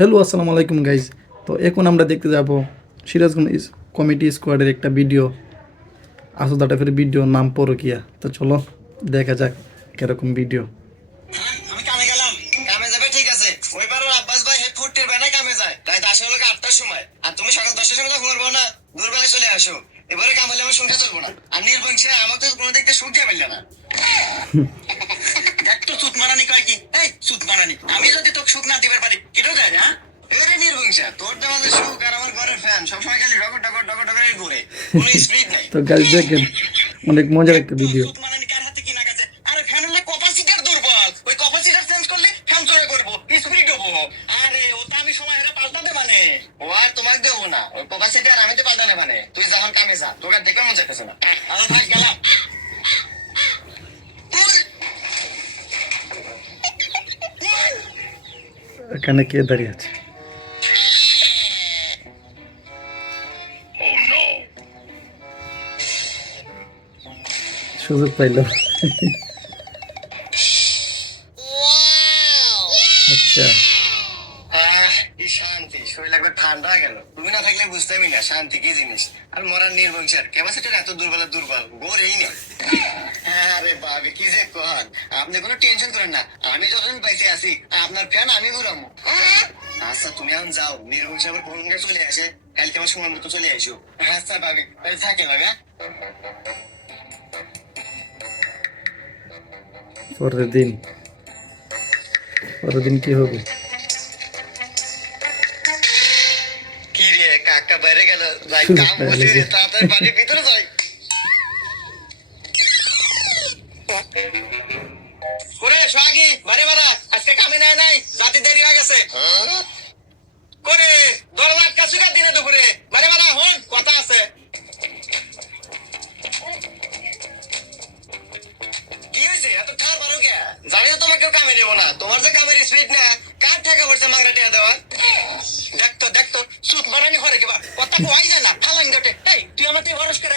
Hello আসসালামু আলাইকুম guys. তো এখন আমরা দেখতে যাব সিরাজগঞ্জ কমিটি স্কোয়াডের একটা ভিডিও, আসল টাইপের ভিডিও, নাম পরকিয়া। তো চলো দেখা যাক কিরকম ভিডিও। আমি কামে গেলাম, কামে যাবে ঠিক আছে। ওই পাড়ার আব্বাস ভাই হেড ফুটের বেলায় কামে যায়, তাই 8টার সময়। আর তুমি সকাল 10টার সময় তো ঘুরবো না, দুপুরবেলায় চলে আসো। এবারে কাম হলে আমার সংখ্যা চলবো না। আর নির্বংশে আমাকে তো কোনো দেখতে সুখ দিয়ে পারলে না। দেখ তো সুত মারানি কয় কি, এই সুত মারানি। আমি যদি তোকে সুখ না দিবার পারি কিটো যায়, হ্যাঁ? এরে নির্বংশা, তোর দেওয়া যে সুখ আর আমার ঘরের ফ্যান সবসময় খালি ডগর ডগর ডগর ডগর ঘুরে, কোনো স্পিড নাই। তো গাইজ দেখেন, অনেক মজার একটা ভিডিও। সুত মারানি কার হাতে কিনা গেছে? আরে ফ্যান হলে ক্যাপাসিটার দুর্বল, ওই ক্যাপাসিটার চেঞ্জ করলে ফ্যান চলে করবো, স্পিড হবো। আরে ওটা আমি সময় হেরে পাল্টাতে মানে, ও আর তোমাকে দেবো না, ওই ক্যাপাসিটার আমি তো পাল্টানে মানে। তুই যখন কামে যা, তোকে দেখে মন চাইতেছে না। আমি ভাগ গেলাম। এখানে কে দাঁড়িয়ে আছে? সুযোগ পাইল। আচ্ছা, কি শান্তি, শরীর একবার ঠান্ডা গেল। তুমি না থাকলে বুঝতেই না শান্তি কি জিনিস। আর মরার নির্বংশার ক্যাপাসিটার এত দুর্বল দুর্বল গড়েই না। আরে বাবে কি যে কন, আপনি কোনো টেনশন করেন না। আমি যতদিন বাইসে আছি আপনার ফ্যান আমি ঘুরামো। আচ্ছা তুমি এখন যাও, নির্বংশ আবার কোন চলে আসে, কালকে আমার সময় মতো চলে আসো। আচ্ছা ভাবি, থাকে ভাবে। পরের দিন কি হবে? কি রে কাকা বাইরে গেল, যাই সুযোগ কাম পাইলে বসে যে। রে, তাড়াতাড়ি বাড়ির ভিতরে যাই। ওরে সোহাগী, বারে বারা আজকে কামে নাই নাই, রাতে দেরি হয়ে গেছে। করে দরজা আটকা সুগা দিনে দুপুরে, বারে বারা হন কথা আছে। কি হয়েছে এত ঠার বারো কে? জানি তো তোমাকে কেউ কামে দেবো না, তোমার যে কামের স্পিড না, কার টাকা পড়ছে মাংরা টেয়া দেওয়া। দেখতো সুত মারানি হরে কেবা কথা কই যায় না, ফালাং দটে। এই তুই আমার তুই ভরস করে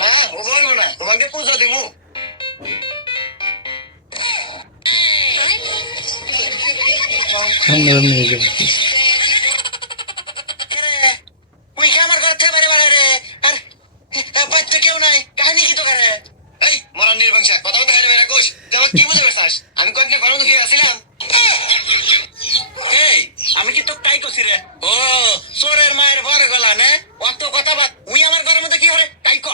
না, ও বলবো না, তোমাকে পুজো দিমু। সামনে নিয়ে যাবো। ওই কি আমার ঘর থেকে বাইরে বাইরে রে? আর বাচ্চা কেউ নাই, কাহিনী কি তো করে? এই মরার নির্বংশা, কথা বলতে হারে বেড়া কোষ, তুই আমার কি বুঝে পেছাস? আমি কয়েকটা গরম দুঃখে আসছিলাম। এই আমি কি তো তাই করছি রে? ও চোরের মায়ের বড় গলা না, অত কথা বাদ। উই আমার ঘরের মধ্যে কি করে তাই ক।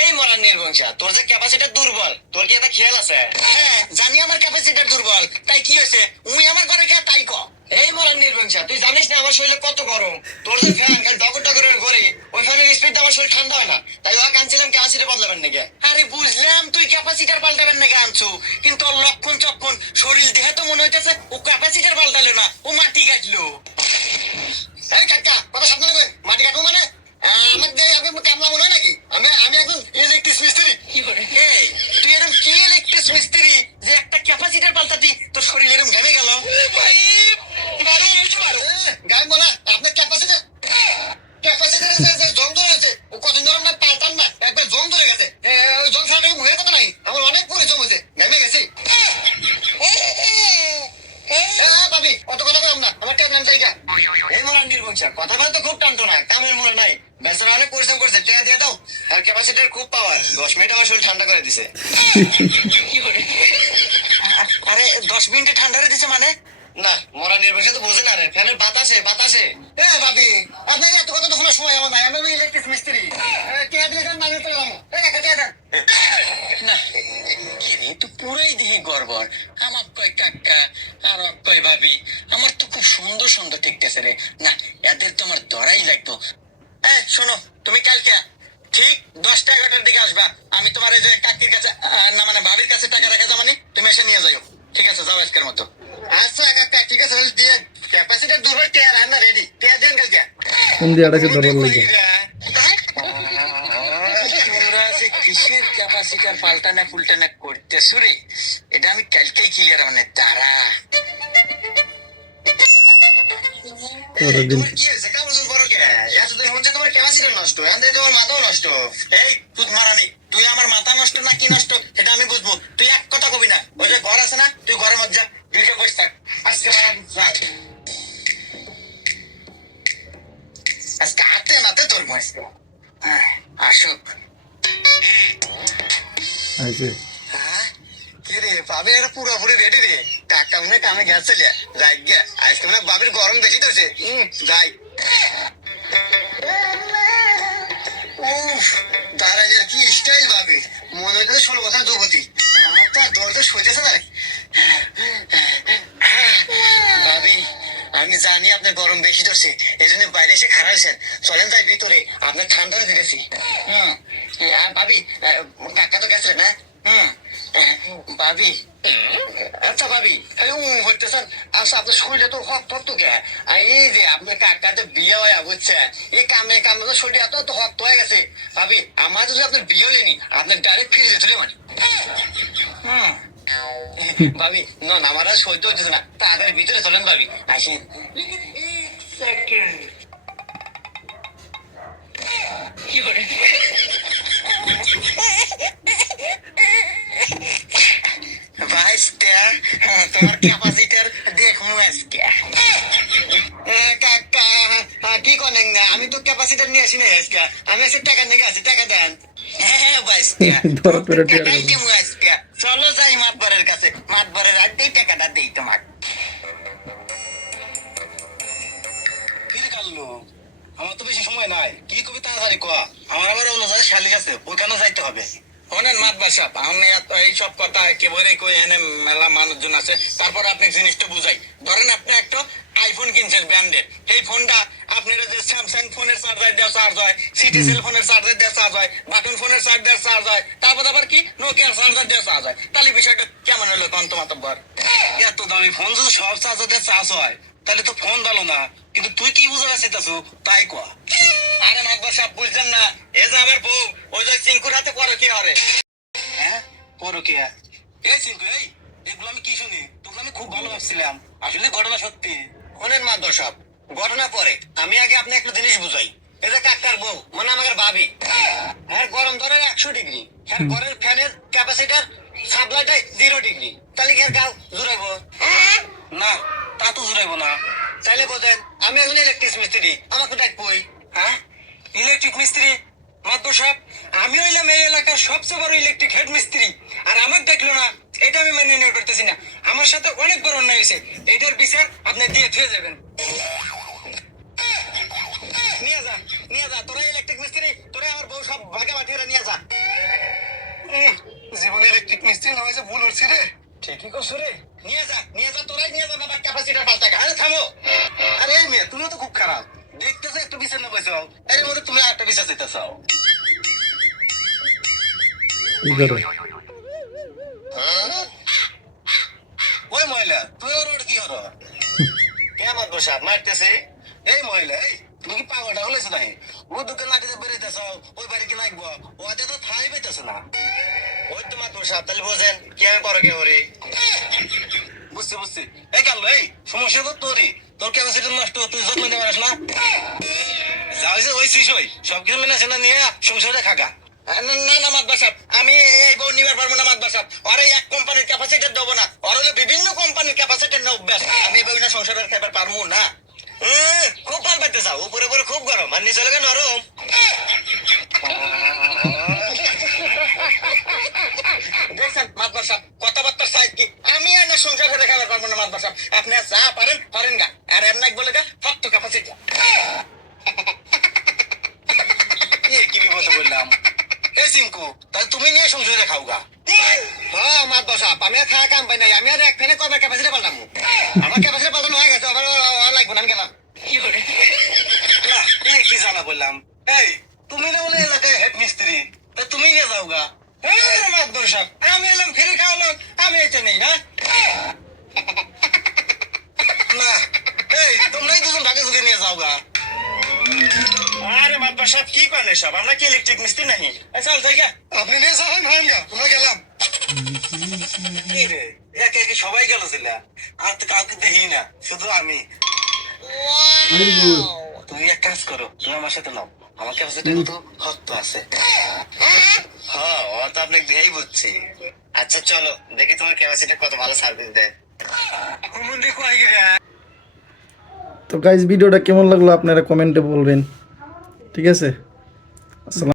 এই মরার নির্বংশা, তোর যে ক্যাপাসিটি দুর্বল, তোর কি এটা খেয়াল আছে? হ্যাঁ জানি আমার ক্যাপাসিটি দুর্বল, তাই কি হয়েছে? উই আমার ঘরে কে তাই ক। এই মরার নির্বংশা, তুই জানিস না আমার শরীরে কত গরম? তোর যে ফ্যান খালি ডগর ডগরের ঘরে, ওই ফ্যানের স্পিড আমার শরীর ঠান্ডা হয় না, তাই ওয়া কানছিলাম ক্যাপাসিটি বদলাবেন নাকি। আরে বুঝলাম তুই ক্যাপাসিটার পাল্টাবেন নাকি আনছু, কিন্তু ওর লক্ষণ চক্ষণ শরীর দেহে তো মনে হইতেছে ও ক্যাপাসিটার পাল্টালো না, ও মাটি কাটলো। এই কাকা কথা সাবধানে কই, মাটি কাটবো মানে? আমাকে দিয়ে আপনি কামলা মনে হয় নাকি? আমি আমি একজন ইলেকট্রিক মিস্ত্রি। কি করে এই তুই এরকম কি ইলেকট্রিক মিস্ত্রি যে একটা ক্যাপাসিটার পাল্টাতি তোর শরীর এরকম ঘেমে গেল? ভাই মারো মারো গায় বলা আপনার ক্যাপাসিটার ক্যাপাসিটার জং ধরে আছে, ও কত ধরে না পাল্টান না, একবার জং ধরে গেছে। ওই জং ছাড়া মুখের কথা নাই, আমার অনেক পরিশ্রম হয়েছে, ঘেমে গেছে। ভাবি অত কথা বললাম না, আমার টাইম নাম জায়গা। এই মরার নির্বংশা, কথা বলতে খুব টানতো না, কামের মনে নাই। বেচারা অনেক পরিশ্রম করছে, টেয়া দিয়ে দাও। আর ক্যাপাসিটির খুব পাওয়ার, 10 মিনিট আমার শরীর ঠান্ডা করে দিছে। কি করে? আরে 10 মিনিটে ঠান্ডা করে দিছে মানে? না মরা নির্বংশা তো বোঝে না রে, ফ্যানের বাতাসে বাতাসে। ভাবি আপনার এত কথা তো শোনার সময় আমার নাই, আমি ইলেকট্রিক মিস্ত্রি। টেয়া দিলে যান, আমি চলে যাবো। টেয়া দেন না। কিরে তো পুরাই দিহি গড়বড়, আমার কয় কাকা আর কয় ভাবি, আমার তো খুব সুন্দর সুন্দর ঠেকতেছে রে। না এদের তো আমার ধরাই লাগতো। শোনো তুমি কালকে ঠিক 10টা 11টার দিকে আসবা, আমি তোমার এই যে কাকির কাছে না মানে ভাবির কাছে টাকা রাখা যাবানি, তুমি এসে নিয়ে যাও। ঠিক আছে যাও আজকের মতো। আচ্ছা কাকা ঠিক আছে, দিয়ে ক্যাপাসিটি দুর্বল, টেয়া রান্না রেডি, টেয়া দেন কালকে। কোন দিয়ে আড়াইশো ডলার লাগে? তোরা যে কিসের ক্যাপাসিটার পাল্টানা ফুলটানা করতেছ রে, এটা আমি কালকেই ক্লিয়ার মানে তারা। পরের দিন কি হয়েছে কাগজ বড় কে? এতদিন হচ্ছে তোমার ক্যাপাসিটার নষ্ট, এখন তোমার মাথাও নষ্ট। এই তুই মারানি, তুই আমার মাথা নষ্ট না কি নষ্ট সেটা আমি বুঝবো, তুই এক কথা কবি না। ওই যে ঘর আছে না, তুই ঘরের মধ্যে যা, দুইটা বসে থাক আজকে। আসুক। আইছে হ্যাঁ? কি রে ভাবি এটা পুরোপুরি রেডি রে, কাকা মনে কামে গেছে যাই গে, আজকে মানে ভাবির গরম বেশি ধরছে। যাই। উফ, দারাজের কি স্টাইল ভাবি, মনে হচ্ছে 16 বছর যুবতী। আমার তো আর দরজা সইতেছে না। ভাবি আমি জানি আপনার গরম বেশি ধরছে, এই জন্য বাইরে এসে খাড়া হয়েছেন। চলেন যাই ভিতরে, আপনার ঠান্ডা দিতেছি। ভাবি কাকা তো গেছিলেন না? ভাবি আচ্ছা ভাবি হইতেছেন। আচ্ছা আপনার শরীরে তো হক থক কে, এই যে আপনার কাকাতে বিয়ে হয় বুঝছেন, এই কামে কামে তো শরীরে এত হক হয়ে গেছে। ভাবি আমার যদি আপনার বিয়ে হলেনি, আপনার ডাইরেক্ট ফিরে যেতে মানে। ভাবি না আমার আর সহ্য হচ্ছে না, তাদের ভিতরে চলেন ভাবি, আসেন। কি করে তোমার ক্যাপাসিটার দেখুন আজকে। কাকা কি করেন না, আমি তো ক্যাপাসিটার নিয়ে আসি না আজকে, আমি আজকে টাকা নিয়ে আসি, টাকা দেন। হ্যাঁ ধরা পেরে টিয়ার গেল। চলো যাই মাতবরের কাছে, মাতবরের আড্ডেই টাকাটা দেই তোমার। কিরে কাল্লু, আমার তো বেশি সময় নাই, কি কবি তাড়াতাড়ি কয়া, আমার আবার অন্য জায়গায় শালিক আছে, ওইখানে যাইতে হবে। শোনেন মাতবার সাহেব, আমি এইসব কথা একেবারে কই, এনে মেলা মানুষজন আছে, তারপর আপনি জিনিসটা বুঝাই। ধরেন আপনি একটা আইফোন কিনছেন ব্র্যান্ডের, এই ফোনটা আপনার যে স্যামসাং ফোনের চার্জার দিয়ে চার্জ হয়, সিটি সেল ফোনের চার্জার দিয়ে চার্জ হয়, বাটন ফোনের চার্জ দিয়ে চার্জ হয়, তারপর আবার কি নোকিয়ার চার্জার দিয়ে চার্জ হয়, তাহলে বিষয়টা কেমন হলো কন্ত মাতব্বর? এত দামি ফোন যদি সব চার্জার দিয়ে চার্জ হয়, তাহলে তো ফোন ভালো না, কিন্তু তুই কি বুঝাতে চাইতেছ তাই কয়া। আরে মাতব্বর সাহেব বুঝছেন না, এ যে আমার বউ, ওই যে চিঙ্কুর হাতে পরে কি হরে। হ্যাঁ পরকিয়া, এই চিঙ্কু এই, এগুলো আমি কি শুনি, তোকে আমি খুব ভালো ভাবছিলাম, আসলে ঘটনা সত্যি। শোনেন মাতব্বর সাহেব, ঘটনা পরে, আমি আগে আপনি একটা জিনিস বুঝাই। এই যে কাকার বউ মানে আমাদের ভাবি, হ্যাঁ গরম ধরে 100 ডিগ্রি, হ্যাঁ ঘরের ফ্যানের ক্যাপাসিটার সাপ্লাইটাই 0 ডিগ্রি, তাহলে কি আর গাও জুড়াইবো? না তা তো জুড়াইবো না। তাইলে বোঝেন আমি একজন ইলেকট্রিক মিস্ত্রি, আমাকে ডাকবই। হ্যাঁ ইলেকট্রিক মিস্ত্রি? মাতব্বর সাহেব আমি হইলাম এই এলাকার সবচেয়ে বড় ইলেকট্রিক হেড মিস্ত্রি, আর আমার দেখলো না, এটা আমি মেনে নিতে পারতেছি না। আমার সাথে অনেক বড় অন্যায় হয়েছে, এটার বিচার আপনি দিয়ে থুয়ে যাবেন। নিয়ে যা, নিয়ে যা, তোরা ইলেকট্রিক মিস্ত্রি, তোরা আমার বউ সব ভাগে বাটিয়ে নিয়ে যা। জীবনে ইলেকট্রিক মিস্ত্রি না হয়েছে ভুল হচ্ছে রে। ঠিকই করছো রে, নিয়ে যা, নিয়ে যা, তোরাই নিয়ে যা, বাবা ক্যাপাসিটার পাল্টা। আরে থামো, আরে এই মেয়ে তুমিও তো খুব খারাপ, দেখতেছো একটু বিচার না পাইছো, এর মধ্যে তুমি আরেকটা বিচার চাইতেছো। কি করে? ওই মহিলা তুই ওর ওর কি হলো? কেমন বসাব মারতেছে? এই মহিলা এই, তুমি কি পাগলটা হলেছো নাই? ও দোকান লাঠিতে বেরোইতেছ, ওই বাড়ি কি লাগবো, ওতে তো ঠাই পাইতেছে না। ওই তো মাত্র সাপ, তাহলে বোঝেন কি আমি পরে কে হরি। বুঝছি বুঝছি, এই কাল্লো এই, সমস্যা তো তোরই, তোর ক্যাপাসিটি নষ্ট, তুই যত্ন নিতে পারিস না। যা হয়েছে ওই শিশ হই, সবকিছু মেনে সেনা নিয়ে সংসারে খাগা। না না মাতবার সাহেব, আমি এই বউ নিবার পারবো না মাতবার সাহেব, আর এই এক কোম্পানির ক্যাপাসিটি দেবো না, আর হলে বিভিন্ন কোম্পানির ক্যাপাসিটি নেই অভ্যাস, আমি এই বউ না সংসারের খাইবার পারবো না। খুব ভাল পাইতে চাও, উপরে উপরে খুব গরম, আর নিচে লাগে নরম। দেখছেন মাতবার সাহেব কথাবার্তার সাইজ কি, আমি আর না সংসার করে খাইবার পারবো না মাতবার সাহেব, আপনি আর যা পারেন পারেন গা, আর এমন বলে গা ফক্ত ক্যাপাসিটি। কি বিপদ বললাম? এই সিমকু, তাহলে তুমি নিয়ে সংসারে খাও গা। হ্যাঁ মাতবার সাহেব, আমি আর খাওয়া কাম পাই নাই, আমি আর এক ফেনে কবে ক্যাপাসিটি পাল্টাম, আমার ক্যাপাসিটি পাল্টানো হয়ে গেছে, আবার লাগবো না, আমি গেলাম। কি করে না কি জানা বললাম, এই তুমি না বলে এলাকায় হেড মিস্ত্রি, তা তুমি নিয়ে যাও গা। মাতবার সাহেব আমি এলাম ফিরে খাওয়ালাম, আমি এটা নেই না। না এই তোমরাই দুজন ভাগে ভাগে নিয়ে যাও গা। আরে মাতবার সাহেব কি করেন এসব, আমরা কি ইলেকট্রিক মিস্ত্রি নাকি? চল জায়গা আপনি নিয়ে যাবেন, ভাইন গা, তোমরা গেলাম। কি রে একে একে সবাই গেল ছিল, আর তো কাউকে দেখি না, শুধু আমি। তুমি এক কাজ করো, তুমি আমার সাথে নাও, আমার ক্যাপাসিটি তো শক্ত আছে। হ্যাঁ ও তো আপনাকে দেখেই বুঝছি। আচ্ছা চলো দেখি তোমার ক্যাপাসিটি কত ভালো সার্ভিস দেয়। তো গাইজ ভিডিওটা কেমন লাগলো আপনারা কমেন্টে বলবেন। ঠিক আছে? আসসালাম।